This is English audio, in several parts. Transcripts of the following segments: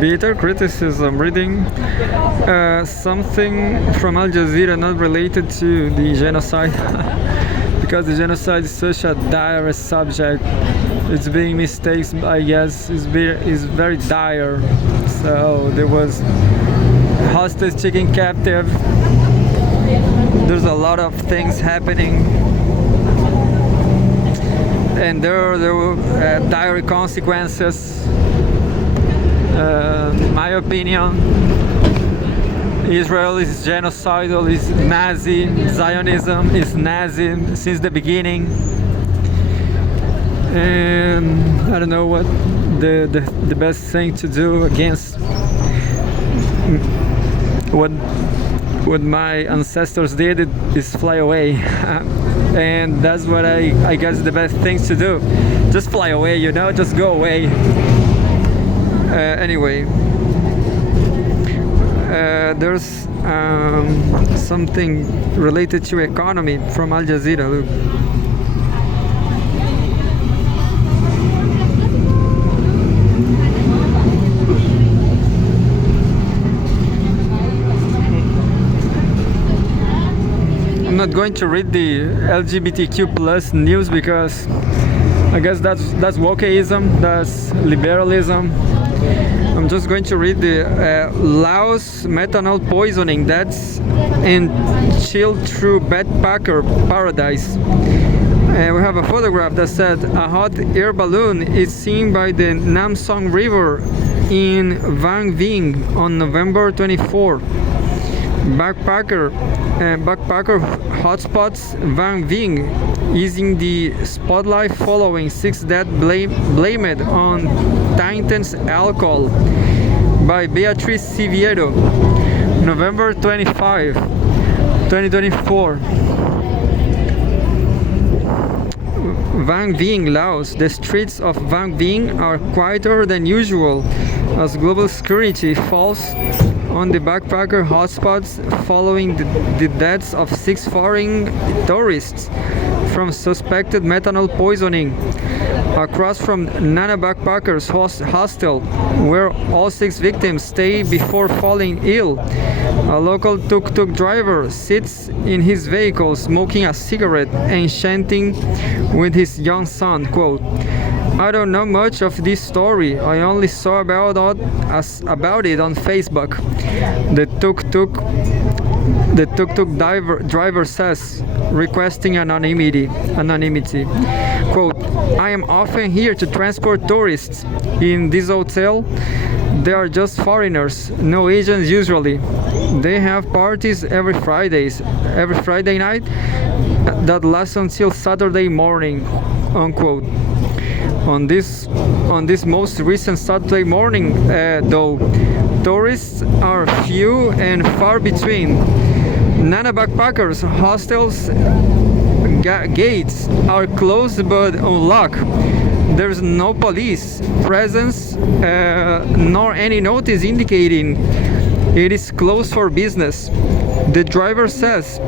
bitter criticism. Reading something from Al Jazeera not related to the genocide, because the genocide is such a dire subject. It's being mistakes, I guess, is very dire. So there was hostage taken captive. There's a lot of things happening, and there were dire consequences. My opinion, Israel is genocidal, is Nazi. Zionism is Nazi since the beginning. And I don't know what the best thing to do against what my ancestors did is fly away. And that's what I guess the best things to do. Just fly away, just go away. Anyway, there's something related to economy from Al Jazeera. Look. I'm not going to read the LGBTQ plus news because I guess that's wokeism, that's liberalism. I'm just going to read the Laos methanol poisoning deaths and chill through backpacker paradise. We have a photograph that said a hot air balloon is seen by the Nam Song River in Vang Ving on November 24. Backpacker hotspots Vang Ving is in the spotlight following 6 deaths blamed on tainted alcohol by Beatriz Siviero, November 25, 2024. Vang Ving, Laos. The streets of Vang Ving are quieter than usual as global security falls on the backpacker hotspots following the deaths of 6 foreign tourists from suspected methanol poisoning. Across from Nana Backpackers Hostel, where all 6 victims stay before falling ill, a local tuk-tuk driver sits in his vehicle smoking a cigarette and chanting with his young son, quote, "I don't know much of this story. I only saw about it on Facebook." The tuk-tuk driver says, requesting anonymity. Quote, "I am often here to transport tourists. In this hotel, they are just foreigners, no Asians usually. They have parties every Friday night that lasts until Saturday morning," unquote. On this most recent Saturday morning, though, tourists are few and far between. Nana Backpackers hostels gates are closed but unlocked. There's no police presence nor any notice indicating it is closed for business. The driver says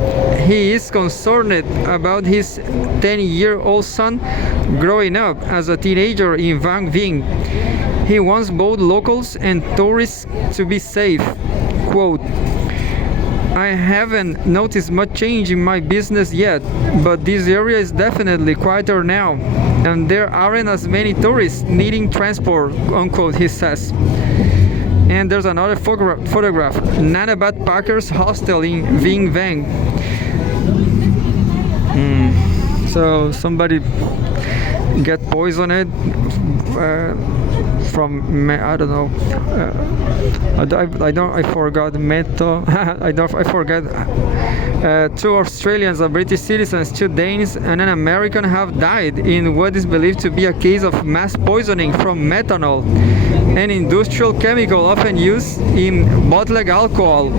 he is concerned about his 10-year-old son growing up as a teenager in Vang Ving. He wants both locals and tourists to be safe. Quote, "I haven't noticed much change in my business yet, but this area is definitely quieter now, and there aren't as many tourists needing transport," unquote, he says. And there's another photograph. Nana Backpackers Hostel in Vinh Vang. So somebody get poisoned from I don't know. I forgot I forgot. 2 Australians, a British citizens, 2 Danes, and an American have died in what is believed to be a case of mass poisoning from methanol, an industrial chemical often used in bottled alcohol.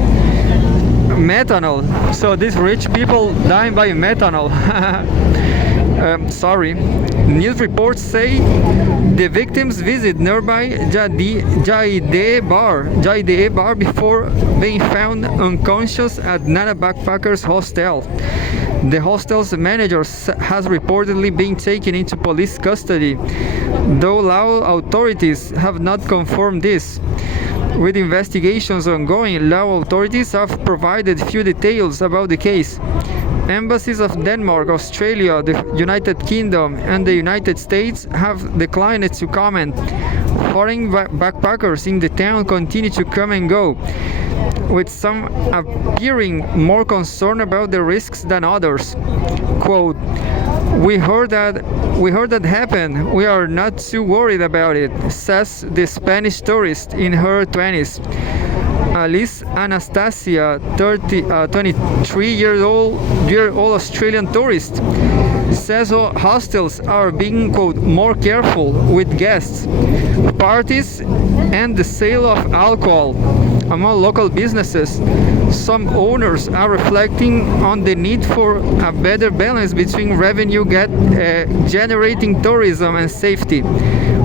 Methanol. So these rich people dying by methanol. Sorry. News reports say the victims visit nearby Jaidee bar before being found unconscious at Nana Backpackers Hostel. The hostel's manager has reportedly been taken into police custody. though Lao authorities have not confirmed this. With investigations ongoing, Lao authorities have provided few details about the case. Embassies of Denmark, Australia, the United Kingdom, and the United States have declined to comment. Foreign backpackers in the town continue to come and go, with some appearing more concerned about the risks than others. Quote, we heard that happened. We are not too worried about it, says the Spanish tourist in her 20s. Alice Anastasia, 23-year-old Australian tourist, says hostels are being, quote, more careful with guests, parties, and the sale of alcohol. Among local businesses, some owners are reflecting on the need for a better balance between revenue generating tourism and safety.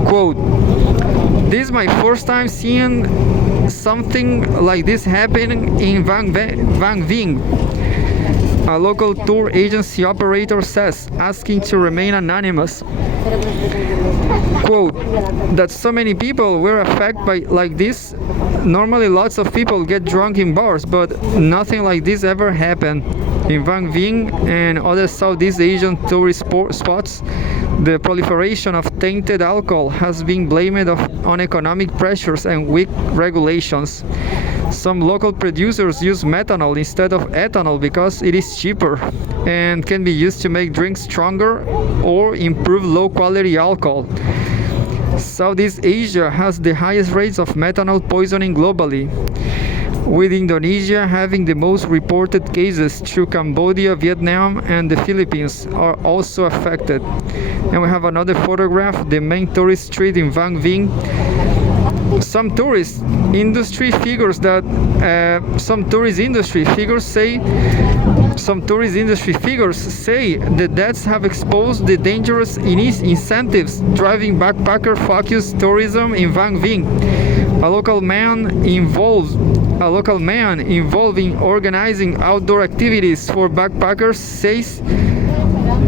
Quote, this is my first time seeing something like this happening in Vang Ving, a local tour agency operator says, asking to remain anonymous. Quote, that so many people were affected by like this. Normally lots of people get drunk in bars, but nothing like this ever happened. In Vang Ving and other Southeast Asian tourist spots, the proliferation of tainted alcohol has been blamed on economic pressures and weak regulations. Some local producers use methanol instead of ethanol because it is cheaper and can be used to make drinks stronger or improve low-quality alcohol. Southeast Asia has the highest rates of methanol poisoning globally, with Indonesia having the most reported cases. Through Cambodia, Vietnam, and the Philippines are also affected. And we have another photograph, the main tourist street in Vang Ving. Some tourist industry figures say the deaths have exposed the dangerous incentives driving backpacker-focused tourism in Vang Ving. A local man involved in organizing outdoor activities for backpackers says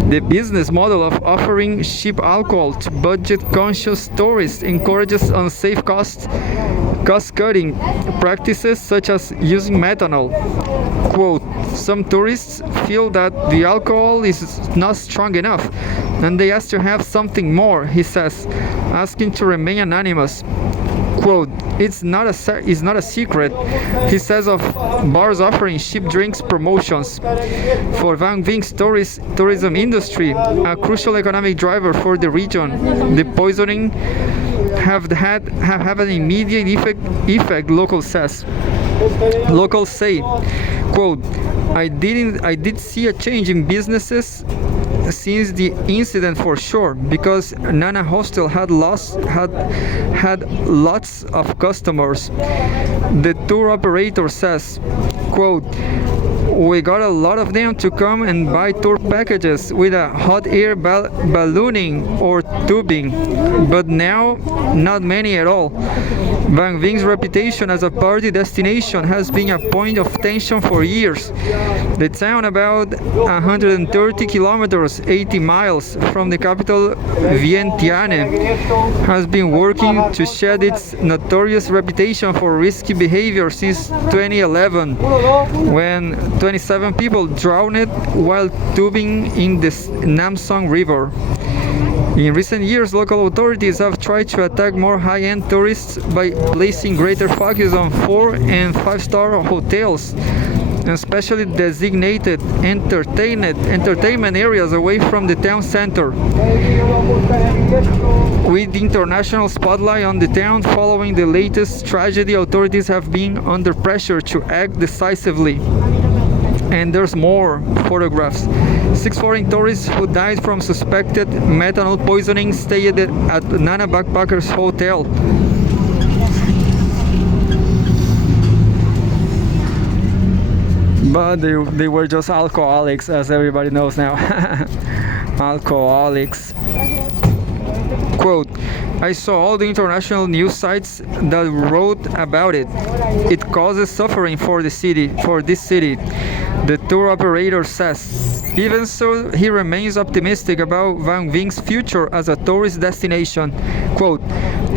the business model of offering cheap alcohol to budget-conscious tourists encourages unsafe cost-cutting practices such as using methanol. Quote, some tourists feel that the alcohol is not strong enough and they ask to have something more, he says, asking to remain anonymous. Quote, it's not a secret, he says, of bars offering cheap drinks promotions. For Vang Ving's tourism industry, a crucial economic driver for the region, the poisoning have an immediate effect, locals say. Quote, I did see a change in businesses since the incident for sure, because Nana Hostel had lots of customers. The tour operator says, quote, we got a lot of them to come and buy tour packages with a hot air ballooning or tubing, but now not many at all. Vang Ving's reputation as a party destination has been a point of tension for years. The town, about 130 kilometers, 80 miles from the capital Vientiane, has been working to shed its notorious reputation for risky behavior since 2011, when 27 people drowned while tubing in the Nam Song River. In recent years, local authorities have tried to attack more high-end tourists by placing greater focus on 4- and 5-star hotels, and especially designated entertainment areas away from the town center. With the international spotlight on the town following the latest tragedy, authorities have been under pressure to act decisively. And there's more photographs. 6 foreign tourists who died from suspected methanol poisoning stayed at Nana Backpackers Hotel. But they were just alcoholics, as everybody knows now. Alcoholics. Quote, I saw all the international news sites that wrote about it. It causes suffering for this city, the tour operator says. Even so, he remains optimistic about Van Ving's future as a tourist destination. Quote,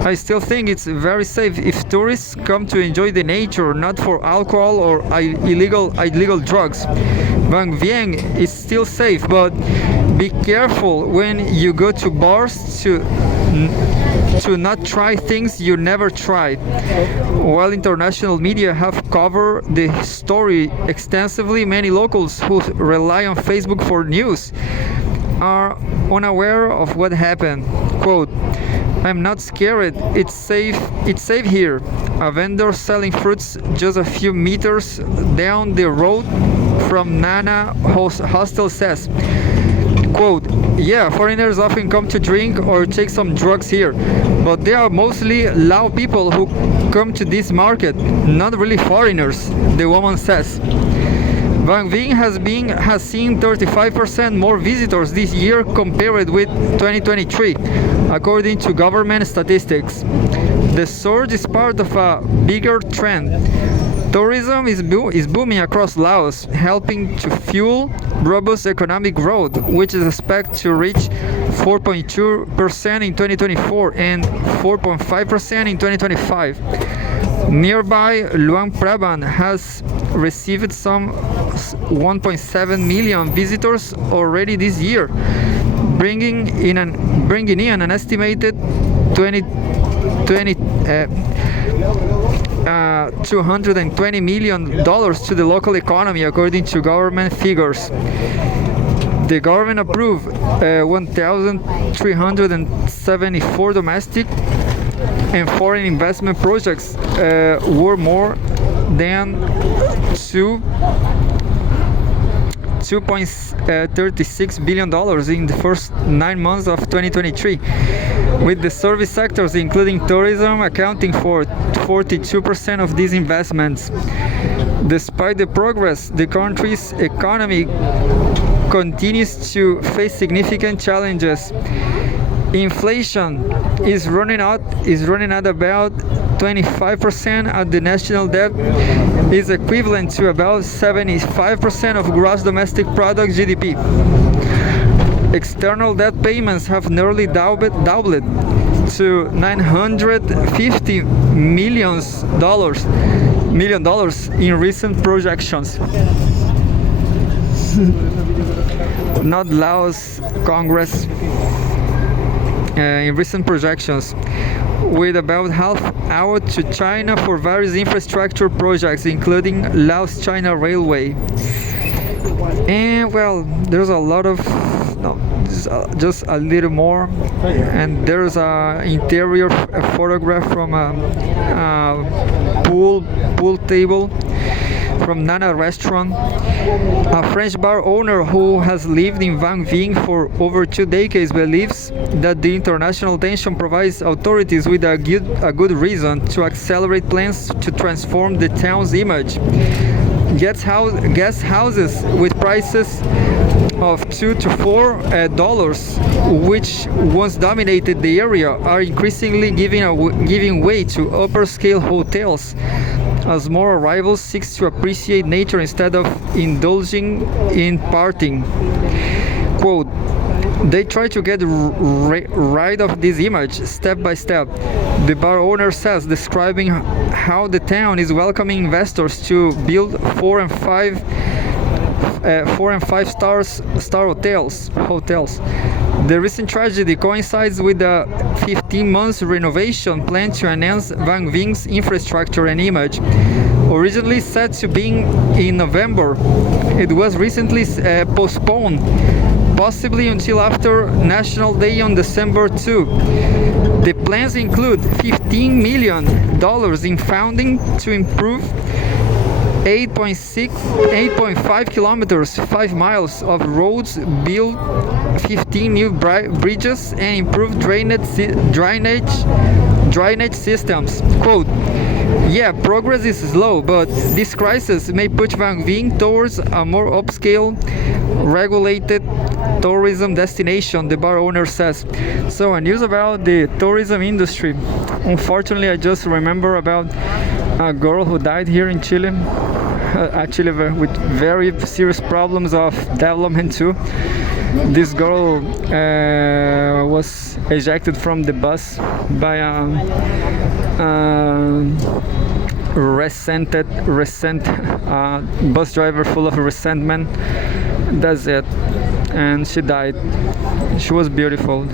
I still think it's very safe if tourists come to enjoy the nature, not for alcohol or illegal drugs. Van Vieng is still safe, but be careful when you go to bars to not try things you never tried. While international media have covered the story extensively, many locals who rely on Facebook for news are unaware of what happened. Quote, I'm not scared, it's safe here. A vendor selling fruits just a few meters down the road from Nana hostel says. Quote, yeah, foreigners often come to drink or take some drugs here, but they are mostly Lao people who come to this market, not really foreigners, the woman says. Van Ving has seen 35% more visitors this year compared with 2023, according to government statistics. The surge is part of a bigger trend. Tourism is booming across Laos, helping to fuel robust economic growth, which is expected to reach 4.2% in 2024 and 4.5% in 2025. Nearby Luang Prabang has received some 1.7 million visitors already this year, bringing in an estimated $220 million to the local economy, according to government figures. The government approved 1,374 domestic and foreign investment projects worth more than $2.36 billion in the first 9 months of 2023, with the service sectors, including tourism, accounting for 42% of these investments. Despite the progress, the country's economy continues to face significant challenges. Inflation is running at about 25%, and the national debt is equivalent to about 75% of gross domestic product GDP. External debt payments have nearly doubled to $950 million in recent projections. Not Laos Congress. In recent projections, with about half out to China for various infrastructure projects, including Laos-China Railway. And well, there's a lot of just a little more, and there's a interior photograph from a pool table from Nana restaurant. A French bar owner who has lived in Van Ving for over 2 decades believes that the international tension provides authorities with a good reason to accelerate plans to transform the town's image. Guest houses with prices of $2 to $4, which once dominated the area, are increasingly giving way to upper-scale hotels, as more arrivals seek to appreciate nature instead of indulging in partying. Quote, they try to get rid of this image step by step, the bar owner says, describing how the town is welcoming investors to build 4 and 5 star hotels. The recent tragedy coincides with the 15-month renovation plan to enhance Van Ving's infrastructure and image. Originally set to be in November, it was recently postponed, possibly until after National Day on December 2. The plans include $15 million in funding to improve 8.5 kilometers, 5 miles of roads, build 15 new bridges, and improve drainage systems. Quote, yeah, progress is slow, but this crisis may push Van Ving towards a more upscale, regulated tourism destination, the bar owner says. So, news about the tourism industry. Unfortunately, I just remember about a girl who died here in Chile, actually with very serious problems of development too. This girl was ejected from the bus by a resent bus driver full of resentment. That's it, and she died. She was beautiful.